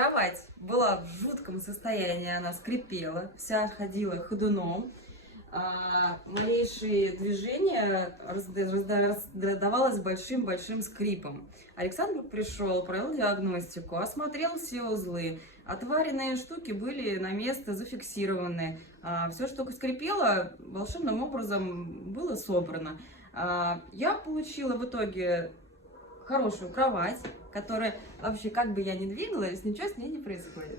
Кровать была в жутком состоянии, она скрипела, вся ходила ходуном. Малейшие движения раздавалось большим-большим скрипом. Александр пришел, провел диагностику, осмотрел все узлы. Отваренные штуки были на место зафиксированы. Все, что скрипело, волшебным образом было собрано. Я получила в итоге хорошую кровать, которая вообще, как бы я ни двигалась, ничего с ней не происходит.